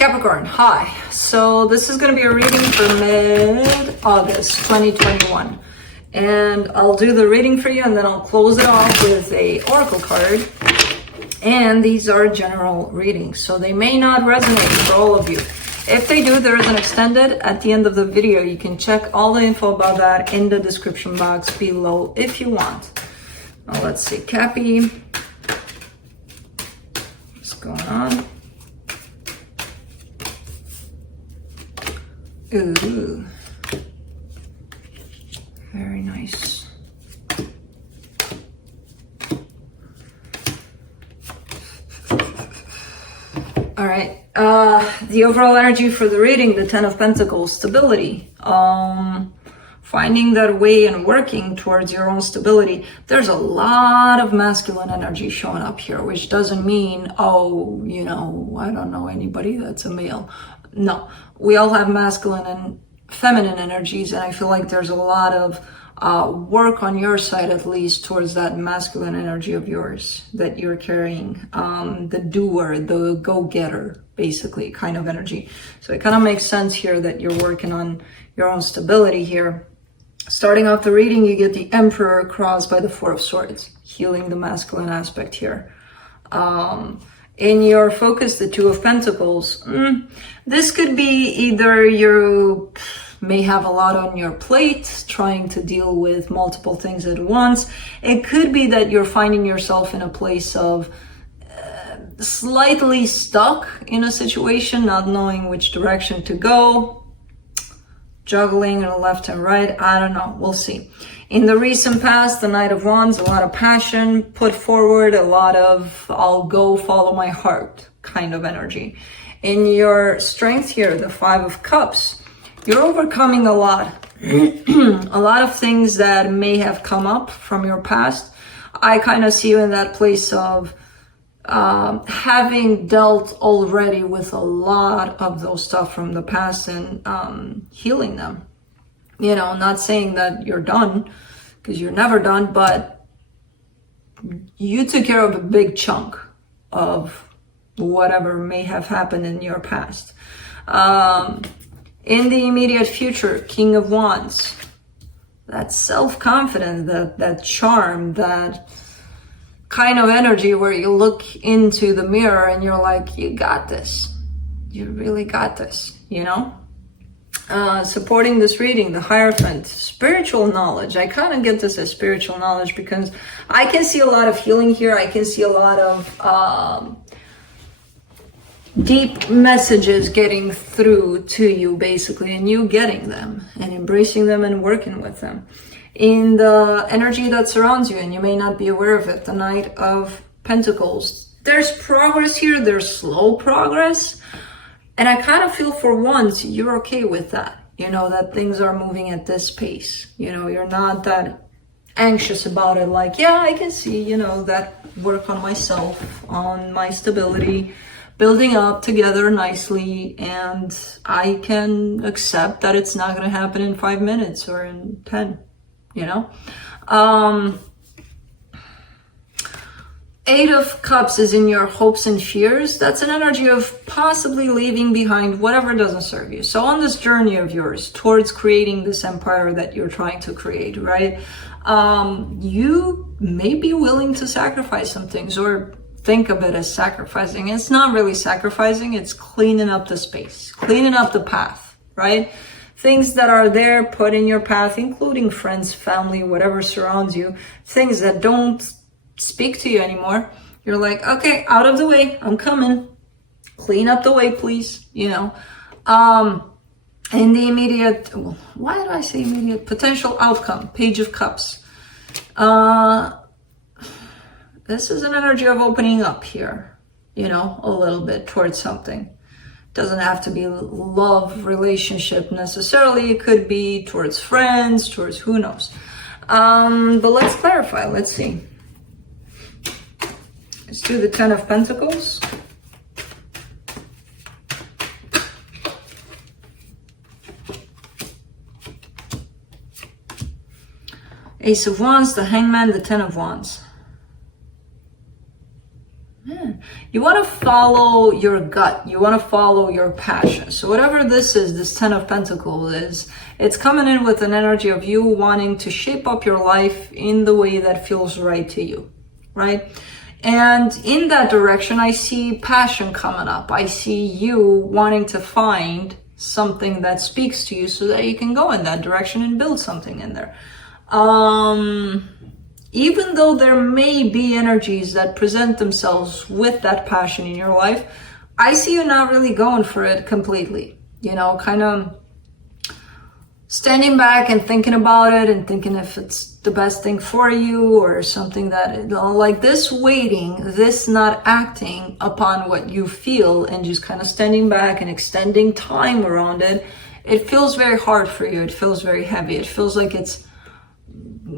Capricorn, hi. So this is going to be a reading for mid-August 2021. And I'll do the reading for you and then I'll close it off with a oracle card. And these are general readings, so they may not resonate for all of you. If they do, there is an extended at the end of the video. You can check all the info about that in the description box below if you want. Now let's see, Cappy. What's going on? Ooh, very nice. All right, the overall energy for the reading, the Ten of Pentacles, stability, finding that way and working towards your own stability. There's a lot of masculine energy showing up here, which doesn't mean, oh, you know, I don't know anybody that's a male. No, we all have masculine and feminine energies, and I feel like there's a lot of work on your side, at least, towards that masculine energy of yours that you're carrying, the doer, the go-getter, basically, kind of energy. So it kind of makes sense here that you're working on your own stability here. Starting off the reading, you get the Emperor crossed by the Four of Swords, healing the masculine aspect here. In your focus, the Two of Pentacles, this could be either you may have a lot on your plate, trying to deal with multiple things at once. It could be that you're finding yourself in a place of slightly stuck in a situation, not knowing which direction to go, juggling left and right. I don't know, we'll see. In the recent past, the Knight of Wands, a lot of passion put forward, a lot of I'll go follow my heart kind of energy. In your strength here, the Five of Cups, you're overcoming a lot. A lot of things that may have come up from your past. I kind of see you in that place of having dealt already with a lot of those stuff from the past and healing them. You know, not saying that you're done, because you're never done, but you took care of a big chunk of whatever may have happened in your past. In the immediate future, King of Wands, that self-confidence, that charm, that kind of energy where you look into the mirror and you're like, you got this. You really got this, you know? Supporting this reading, the Hierophant, spiritual knowledge. I kind of get this as spiritual knowledge because I can see a lot of healing here. I can see a lot of deep messages getting through to you, basically, and you getting them and embracing them and working with them. In the energy that surrounds you, and you may not be aware of it, the Knight of Pentacles. There's progress here. There's slow progress. And I kind of feel for once you're okay with that, you know, that things are moving at this pace. You know, you're not that anxious about it. Like, yeah, I can see, you know, that work on myself, on my stability, building up together nicely. And I can accept that it's not going to happen in 5 minutes or in 10, you know. Eight of Cups is in your hopes and fears. That's an energy of possibly leaving behind whatever doesn't serve you. So on this journey of yours towards creating this empire that you're trying to create, right? You may be willing to sacrifice some things, or think of it as sacrificing. It's not really sacrificing. It's cleaning up the space, cleaning up the path, right? Things that are there put in your path, including friends, family, whatever surrounds you, things that don't speak to you anymore. You're like, okay, out of the way, I'm coming. Clean up the way, please. You know, in the immediate, why did I say immediate? Potential outcome, Page of Cups. This is an energy of opening up here, you know, a little bit towards something. Doesn't have to be love relationship necessarily. It could be towards friends, towards who knows. But let's clarify. Let's see. Let's do the Ten of Pentacles. Ace of Wands, the Hangman, the Ten of Wands. You want to follow your gut. You want to follow your passion. So whatever this is, this 10 of Pentacles is, it's coming in with an energy of you wanting to shape up your life in the way that feels right to you, right? And in that direction, I see passion coming up. I see you wanting to find something that speaks to you so that you can go in that direction and build something in there. Even though there may be energies that present themselves with that passion in your life, I see you not really going for it completely. You know, kind of standing back and thinking about it and thinking if it's the best thing for you or something that, like this waiting, this not acting upon what you feel and just kind of standing back and extending time around it. It feels very hard for you. It feels very heavy. It feels like it's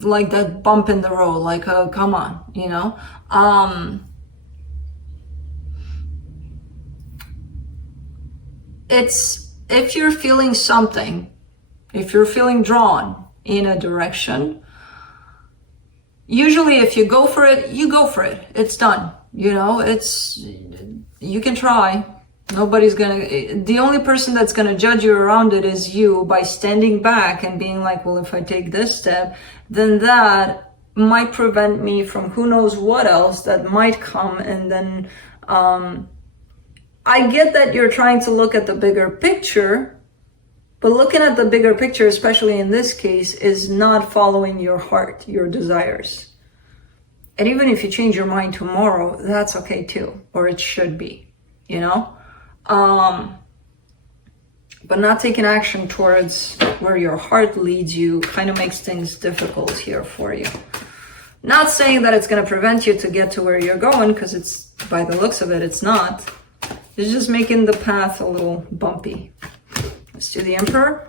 like that bump in the road, like, oh, come on, you know? It's, if you're feeling something, if you're feeling drawn in a direction, usually if you go for it, you go for it. It's done. You know, you can try. Nobody's the only person that's gonna judge you around it is you, by standing back and being like, well, if I take this step, then that might prevent me from who knows what else that might come. And then I get that you're trying to look at the bigger picture, but looking at the bigger picture, especially in this case, is not following your heart, your desires. And even if you change your mind tomorrow, that's okay too, or it should be, you know? But not taking action towards where your heart leads you kind of makes things difficult here for you. Not saying that it's going to prevent you to get to where you're going, because it's, by the looks of it, it's not. It's just making the path a little bumpy. Let's do the Emperor.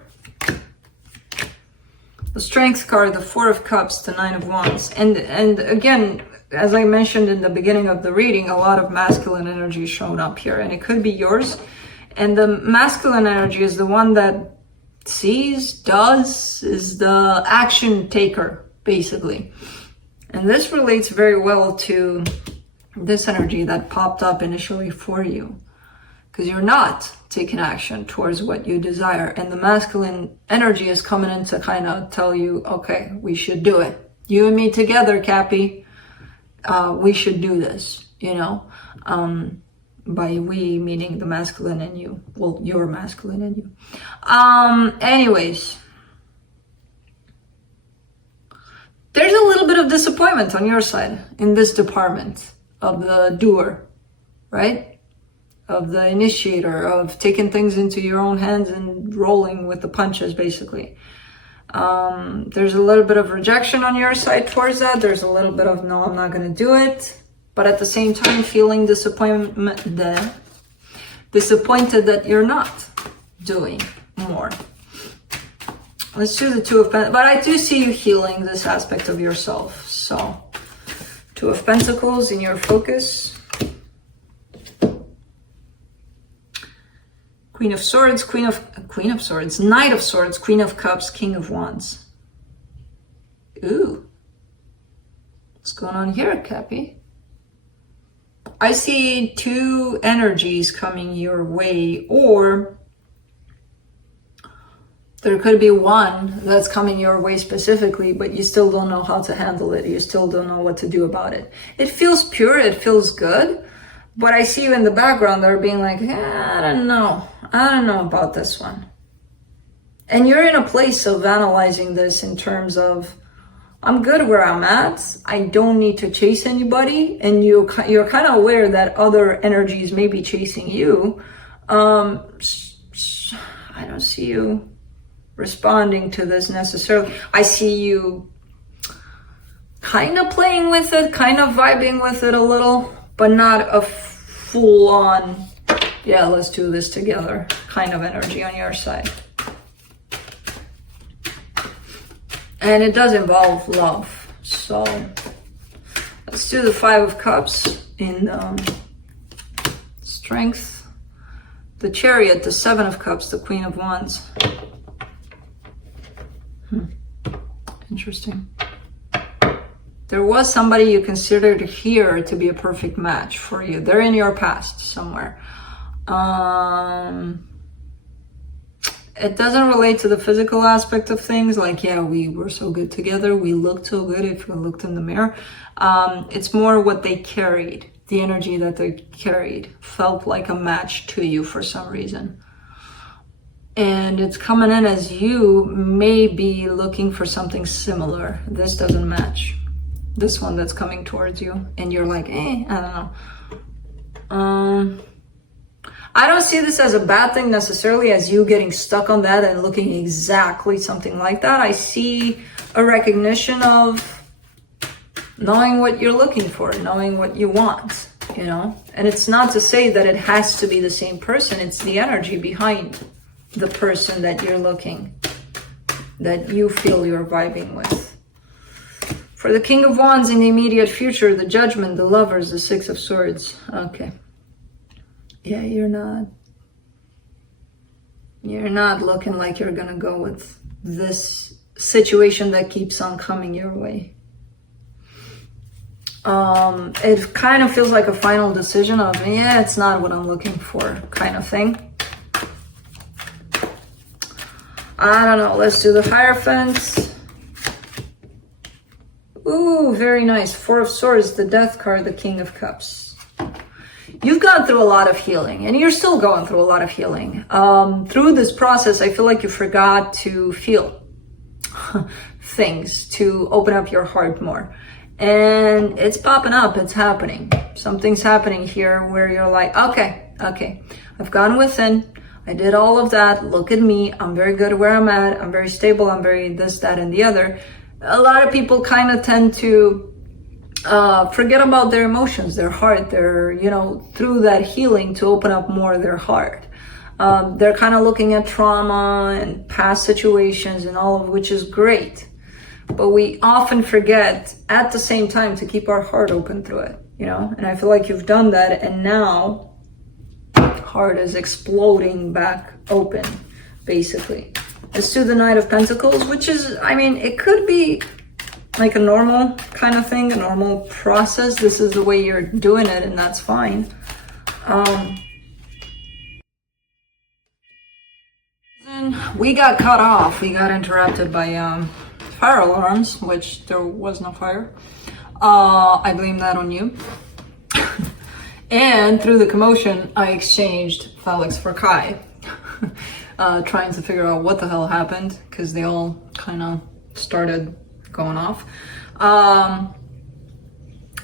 The Strength card, the 4 of Cups, the 9 of Wands. And again, as I mentioned in the beginning of the reading, a lot of masculine energy is showing up here, and it could be yours. And the masculine energy is the one that sees, does, is the action taker, basically. And this relates very well to this energy that popped up initially for you, because you're not taking action towards what you desire. And the masculine energy is coming in to kind of tell you, okay, we should do it. You and me together, Cappy. We should do this, you know? By we, meaning the masculine in you. Well, your masculine in you. Anyways. There's a little bit of disappointment on your side in this department of the doer, right? Of the initiator, of taking things into your own hands and rolling with the punches, basically. There's a little bit of rejection on your side towards that. There's a little bit of, no, I'm not going to do it. But at the same time, feeling disappointed that you're not doing more. Let's do the 2 of Pentacles. But I do see you healing this aspect of yourself. So, 2 of Pentacles in your focus. Queen of Swords, Queen of Swords, Knight of Swords, Queen of Cups, King of Wands. Ooh. What's going on here, Cappy? I see 2 energies coming your way, or there could be one that's coming your way specifically, but you still don't know how to handle it. You still don't know what to do about it. It feels pure, it feels good, but I see you in the background that are being like, I don't know about this one. And you're in a place of analyzing this in terms of, I'm good where I'm at. I don't need to chase anybody. And you're kind of aware that other energies may be chasing you. I don't see you responding to this necessarily. I see you kind of playing with it, kind of vibing with it a little, but not a full on, yeah, let's do this together kind of energy on your side. And it does involve love. So let's do the 5 of Cups in Strength. The Chariot, the 7 of Cups, the Queen of Wands. Interesting. There was somebody you considered here to be a perfect match for you. They're in your past somewhere. It doesn't relate to the physical aspect of things, like, yeah, we were so good together, we looked so good if we looked in the mirror. It's more what they carried, the energy that they carried felt like a match to you for some reason. And it's coming in as you may be looking for something similar. This doesn't match. This one that's coming towards you, and you're like, I don't know. I don't see this as a bad thing necessarily, as you getting stuck on that and looking exactly something like that. I see a recognition of knowing what you're looking for, knowing what you want, you know? And it's not to say that it has to be the same person. It's the energy behind the person that you're looking, that you feel you're vibing with. For the King of Wands in the immediate future, the Judgment, the Lovers, the Six of Swords. Okay. Yeah, you're not looking like you're gonna go with this situation that keeps on coming your way. It kind of feels like a final decision of, yeah, it's not what I'm looking for kind of thing. I don't know, let's do the Hierophant. Ooh, very nice. Four of Swords, the Death card, the King of Cups. You've gone through a lot of healing, and you're still going through a lot of healing. Through this process, I feel like you forgot to feel things, to open up your heart more. And it's popping up, it's happening. Something's happening here where you're like, okay, I've gone within, I did all of that, look at me, I'm very good where I'm at, I'm very stable, I'm very this, that, and the other. A lot of people kind of tend to forget about their emotions, their heart, their, you know, through that healing to open up more their heart. They're kind of looking at trauma and past situations and all of which is great. But we often forget at the same time to keep our heart open through it, you know? And I feel like you've done that, and now heart is exploding back open, basically. Let's do the Knight of Pentacles, which is, I mean, it could be like a normal kind of thing, a normal process. This is the way you're doing it, and that's fine. We got cut off. We got interrupted by fire alarms, which there was no fire. I blame that on you. And through the commotion, I exchanged Felix for Kai. Trying to figure out what the hell happened, because they all kind of started going off.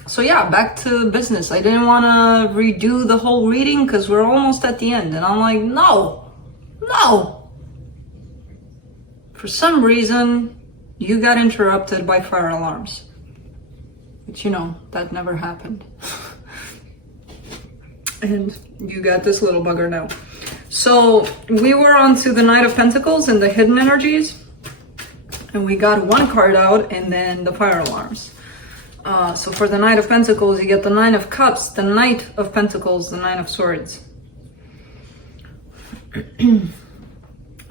So yeah, back to business. I didn't want to redo the whole reading because we're almost at the end, and I'm like, no. For some reason, you got interrupted by fire alarms. But you know, that never happened. And you got this little bugger now. So we were on to the Knight of Pentacles and the hidden energies. And we got one card out, and then the fire alarms. So for the Knight of Pentacles, you get the Nine of Cups, the Knight of Pentacles, the Nine of Swords.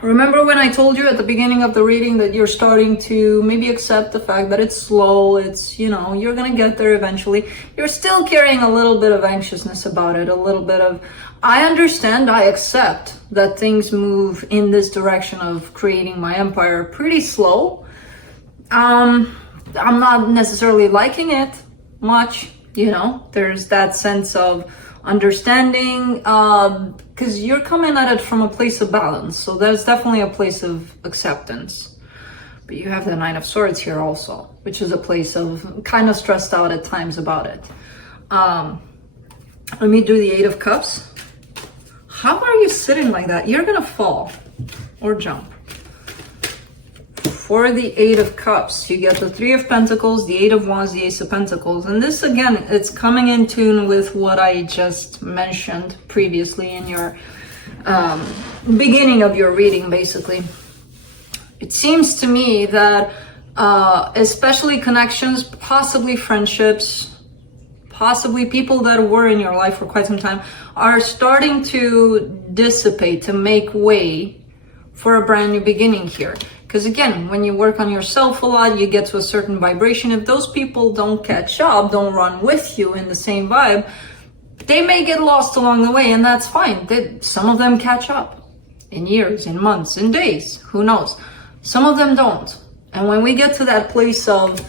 Remember when I told you at the beginning of the reading that you're starting to maybe accept the fact that it's slow, it's, you know, you're gonna get there eventually. You're still carrying a little bit of anxiousness about it, a little bit of, I understand, I accept that things move in this direction of creating my empire pretty slow. I'm not necessarily liking it much, you know, there's that sense of understanding, because you're coming at it from a place of balance, so there's definitely a place of acceptance. But you have the Nine of Swords here also, which is a place of kind of stressed out at times about it. Let me do the Eight of Cups. How are you sitting like that? You're gonna fall or jump. For the Eight of Cups, you get the Three of Pentacles, the Eight of Wands, the Ace of Pentacles. And this, again, it's coming in tune with what I just mentioned previously in your beginning of your reading, basically. It seems to me that especially connections, possibly friendships, possibly people that were in your life for quite some time, are starting to dissipate, to make way for a brand new beginning here. Because again, when you work on yourself a lot, you get to a certain vibration. If those people don't catch up, don't run with you in the same vibe, they may get lost along the way, and that's fine. Some of them catch up in years, in months, in days, who knows. Some of them don't. And when we get to that place of,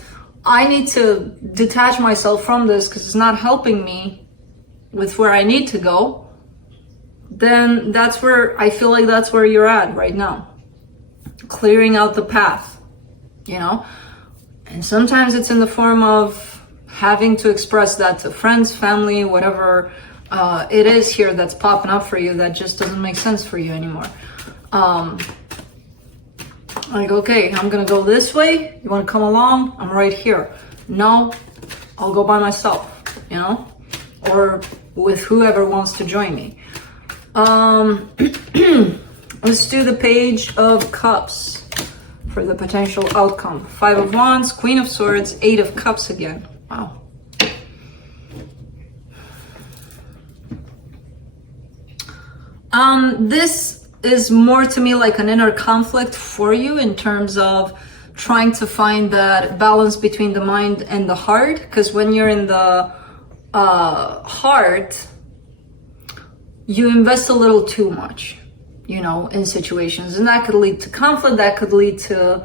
I need to detach myself from this because it's not helping me with where I need to go, then that's where I feel like that's where you're at right now. Clearing out the path, you know? And sometimes it's in the form of having to express that to friends, family, whatever it is here that's popping up for you that just doesn't make sense for you anymore. Like, okay, I'm gonna go this way. You wanna come along? I'm right here. No, I'll go by myself, you know? Or with whoever wants to join me. Let's do the Page of Cups for the potential outcome. 5 of Wands, Queen of Swords, 8 of Cups again. Wow. This is more to me like an inner conflict for you in terms of trying to find that balance between the mind and the heart. Because when you're in the heart, you invest a little too much, you know, in situations. And that could lead to conflict. That could lead to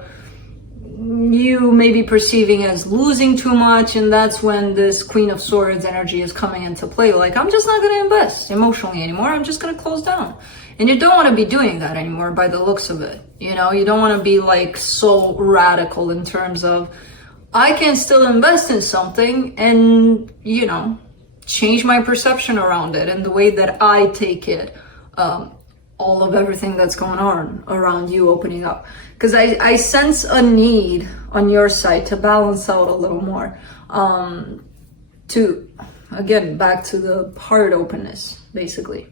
you maybe perceiving as losing too much. And that's when this Queen of Swords energy is coming into play. Like, I'm just not going to invest emotionally anymore. I'm just going to close down. And you don't want to be doing that anymore by the looks of it. You know, you don't want to be like so radical in terms of, I can still invest in something and, you know, change my perception around it and the way that I take it. All of everything that's going on around you opening up. Because I sense a need on your side to balance out a little more. To, again, back to the heart openness, basically.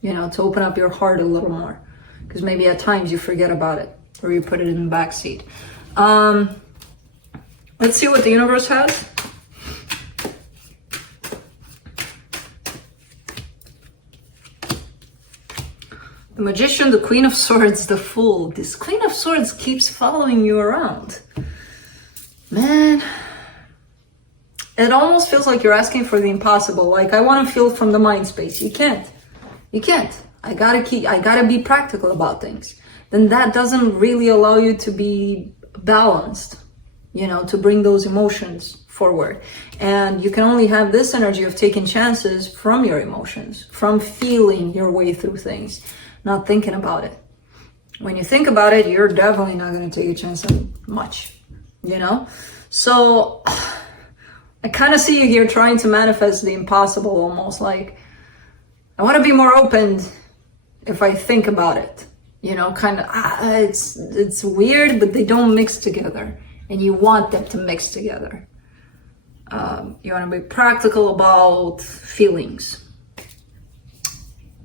You know, to open up your heart a little more. Because maybe at times you forget about it. Or you put it in the backseat. Let's see what the universe has. The Magician, the Queen of Swords, the Fool. This Queen of Swords keeps following you around. Man, it almost feels like you're asking for the impossible. Like, I want to feel from the mind space. You can't. You can't. I gotta be practical about things. Then that doesn't really allow you to be balanced, you know, to bring those emotions forward. And you can only have this energy of taking chances from your emotions, from feeling your way through things, not thinking about it. When you think about it, you're definitely not going to take a chance on much, you know? So I kind of see you here trying to manifest the impossible, almost like, I want to be more open if I think about it, you know, kind of, it's weird, but they don't mix together, and you want them to mix together. You want to be practical about feelings,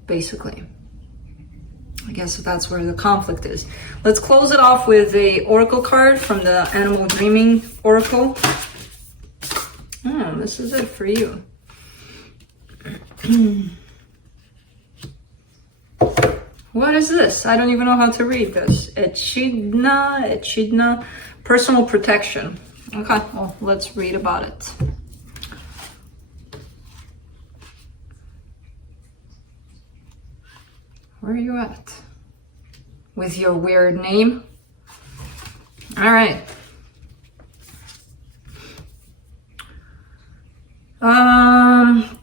basically. I guess that's where the conflict is. Let's close it off with a oracle card from the Animal Dreaming Oracle. Oh, this is it for you. What is this? I don't even know how to read this. Echidna, personal protection. Okay, well, let's read about it. Where are you at? With your weird name? All right.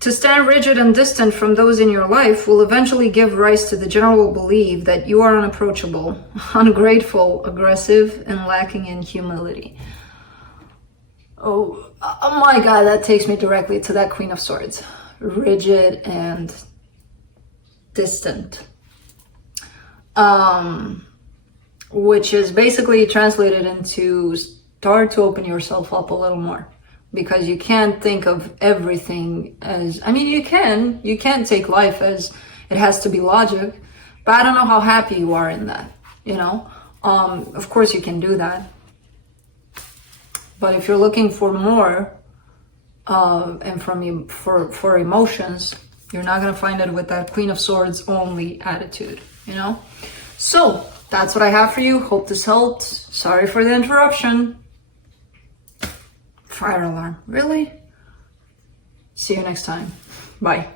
To stand rigid and distant from those in your life will eventually give rise to the general belief that you are unapproachable, ungrateful, aggressive, and lacking in humility. Oh my God, that takes me directly to that Queen of Swords. Rigid and distant. Which is basically translated into start to open yourself up a little more. Because you can't think of everything as, I mean, you can take life as it has to be logic, but I don't know how happy you are in that, you know? Of course you can do that. But if you're looking for more, and for emotions, you're not gonna find it with that Queen of Swords only attitude, you know? So, that's what I have for you. Hope this helped. Sorry for the interruption. Fire alarm, really? See you next time. Bye.